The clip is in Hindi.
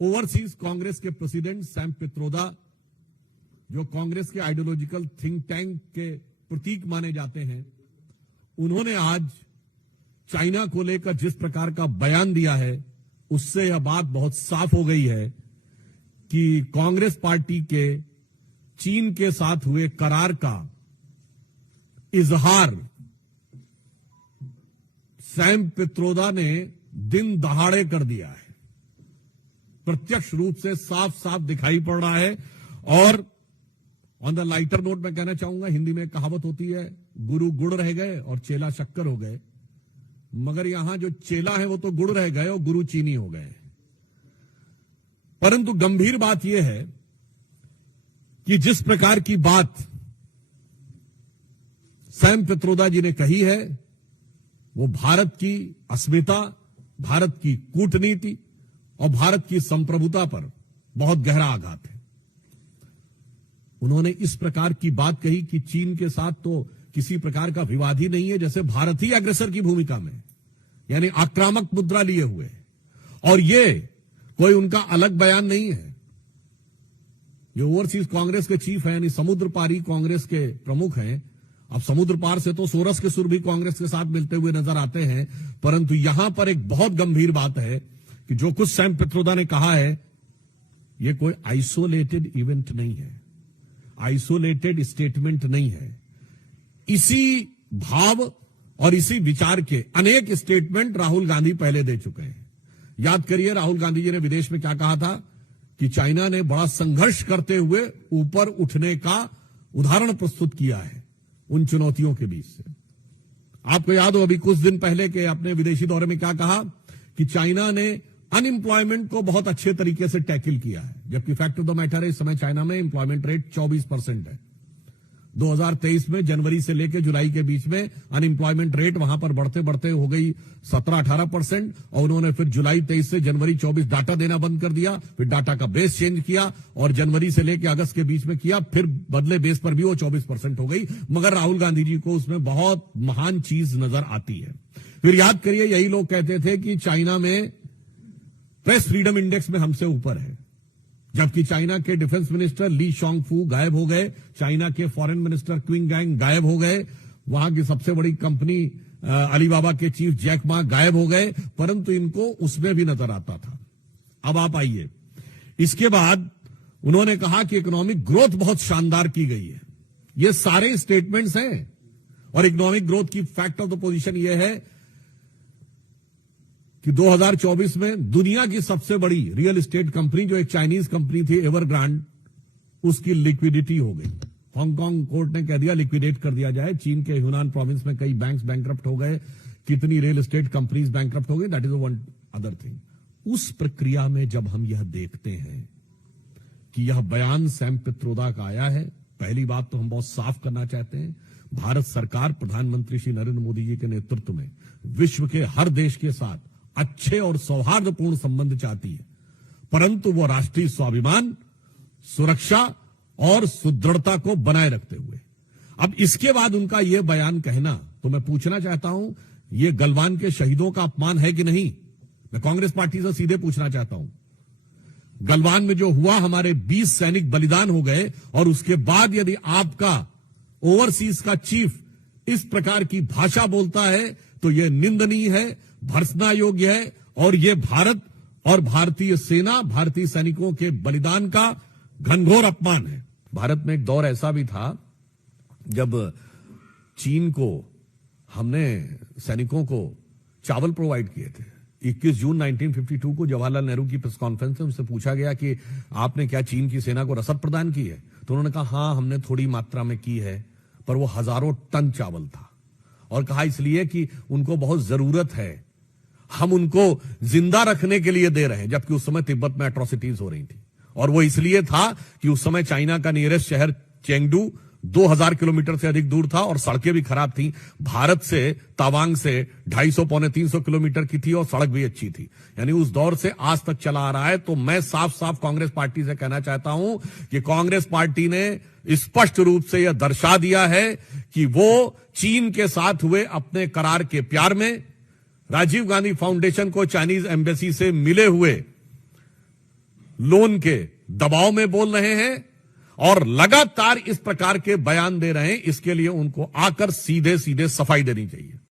ओवरसीज कांग्रेस के प्रेसिडेंट सैम पित्रोदा, जो कांग्रेस के आइडियोलॉजिकल थिंक टैंक के प्रतीक माने जाते हैं, उन्होंने आज चाइना को लेकर जिस प्रकार का बयान दिया है, उससे यह बात बहुत साफ हो गई है कि कांग्रेस पार्टी के चीन के साथ हुए करार का इजहार सैम पित्रोदा ने दिन दहाड़े कर दिया है। प्रत्यक्ष रूप से साफ साफ दिखाई पड़ रहा है। और ऑन द लाइटर नोट मैं कहना चाहूंगा, हिंदी में कहावत होती है, गुरु गुड़ रह गए और चेला शक्कर हो गए। मगर यहां जो चेला है वो तो गुड़ रह गए और गुरु चीनी हो गए। परंतु गंभीर बात यह है कि जिस प्रकार की बात सैम पित्रोदा जी ने कही है, वो भारत की अस्मिता, भारत की कूटनीति और भारत की संप्रभुता पर बहुत गहरा आघात है। उन्होंने इस प्रकार की बात कही कि चीन के साथ तो किसी प्रकार का विवाद ही नहीं है, जैसे भारत ही अग्रसर की भूमिका में, यानी आक्रामक मुद्रा लिए हुए। और ये कोई उनका अलग बयान नहीं है। ये ओवरसीज कांग्रेस के चीफ है, यानी समुद्र पारी कांग्रेस के प्रमुख हैं। अब समुद्र पार से तो सोरस के सुर भी कांग्रेस के साथ मिलते हुए नजर आते हैं। परंतु यहां पर एक बहुत गंभीर बात है कि जो कुछ सैम पित्रोदा ने कहा है, यह कोई आइसोलेटेड इवेंट नहीं है, आइसोलेटेड स्टेटमेंट नहीं है। इसी भाव और इसी विचार के अनेक स्टेटमेंट राहुल गांधी पहले दे चुके हैं। याद करिए, राहुल गांधी जी ने विदेश में क्या कहा था कि चाइना ने बड़ा संघर्ष करते हुए ऊपर उठने का उदाहरण प्रस्तुत किया है उन चुनौतियों के बीच से। आपको याद हो अभी कुछ दिन पहले के अपने विदेशी दौरे में क्या कहा कि चाइना ने अनएम्प्लॉयमेंट को बहुत अच्छे तरीके से टैकल किया है, जबकि फैक्ट ऑफ द मैटर है इस समय चाइना में एम्प्लॉयमेंट रेट 24% है। 2023 में जनवरी से लेकर जुलाई के बीच में अनएम्प्लॉयमेंट रेट वहां पर बढ़ते बढ़ते हो गई 17-18%। और उन्होंने फिर जुलाई 23 से जनवरी 24 डाटा देना बंद कर दिया, फिर डाटा का बेस चेंज किया और जनवरी से लेकर अगस्त के बीच में किया, फिर बदले बेस पर भी वो 24% हो गई। मगर राहुल गांधी जी को उसमें बहुत महान चीज नजर आती है। फिर याद करिए, यही लोग कहते थे कि चाइना में प्रेस फ्रीडम इंडेक्स में हमसे ऊपर है, जबकि चाइना के डिफेंस मिनिस्टर ली शॉन्गफू गायब हो गए, चाइना के फॉरेन मिनिस्टर क्विंग गैंग गायब हो गए, वहां की सबसे बड़ी कंपनी अलीबाबा के चीफ जैक मा गायब हो गए, परंतु इनको उसमें भी नजर आता था। अब आप आइए, इसके बाद उन्होंने कहा कि इकोनॉमिक ग्रोथ बहुत शानदार की गई है। ये सारे स्टेटमेंट्स हैं। और इकोनॉमिक ग्रोथ की फैक्ट ऑफ द पोजीशन यह है कि 2024 में दुनिया की सबसे बड़ी रियल एस्टेट कंपनी, जो एक चाइनीज कंपनी थी एवरग्रांड, उसकी लिक्विडिटी हो गई। हांगकांग कोर्ट ने कह दिया लिक्विडेट कर दिया जाए। चीन के ह्यूनान प्रोविंस में कई बैंक्स बैंकरप्ट हो गए, कितनी रियल एस्टेट कंपनीज बैंकरप्ट हो गई। That is one other thing. उस प्रक्रिया में जब हम यह देखते हैं कि यह बयान सैम पित्रोदा का आया है, पहली बात तो हम बहुत साफ करना चाहते हैं, भारत सरकार प्रधानमंत्री श्री नरेंद्र मोदी जी के नेतृत्व में विश्व के हर देश के साथ अच्छे और सौहार्दपूर्ण संबंध चाहती है, परंतु वो राष्ट्रीय स्वाभिमान, सुरक्षा और सुदृढ़ता को बनाए रखते हुए। अब इसके बाद उनका यह बयान कहना, तो मैं पूछना चाहता हूं, यह गलवान के शहीदों का अपमान है कि नहीं? मैं कांग्रेस पार्टी से सीधे पूछना चाहता हूं। गलवान में जो हुआ, हमारे 20 सैनिक बलिदान हो गए, और उसके बाद यदि आपका ओवरसीज का चीफ इस प्रकार की भाषा बोलता है तो यह निंदनीय है, भर्त्सना योग्य है, और यह भारत और भारतीय सेना, भारतीय सैनिकों के बलिदान का घनघोर अपमान है। भारत में एक दौर ऐसा भी था जब चीन को हमने सैनिकों को चावल प्रोवाइड किए थे। 21 जून 1952 को जवाहरलाल नेहरू की प्रेस कॉन्फ्रेंस में उनसे पूछा गया कि आपने क्या चीन की सेना को रसद प्रदान की है? तो उन्होंने कहा हां, हमने थोड़ी मात्रा में की है, पर वो हजारों टन चावल था। और कहा इसलिए कि उनको बहुत जरूरत है, हम उनको जिंदा रखने के लिए दे रहे हैं। जबकि उस समय तिब्बत में एट्रोसिटीज हो रही थी, और वो इसलिए था कि उस समय चाइना का नियरेस्ट शहर चेंगडू 2000 किलोमीटर से अधिक दूर था और सड़कें भी खराब थी। भारत से तावांग से 250-300 किलोमीटर की थी और सड़क भी अच्छी थी। यानी उस दौर से आज तक चला आ रहा है। तो मैं साफ साफ कांग्रेस पार्टी से कहना चाहता हूं कि कांग्रेस पार्टी ने स्पष्ट रूप से यह दर्शा दिया है कि वो चीन के साथ हुए अपने करार के प्यार में, राजीव गांधी फाउंडेशन को चाइनीज एम्बेसी से मिले हुए लोन के दबाव में बोल रहे हैं और लगातार इस प्रकार के बयान दे रहे हैं। इसके लिए उनको आकर सीधे सीधे सफाई देनी चाहिए।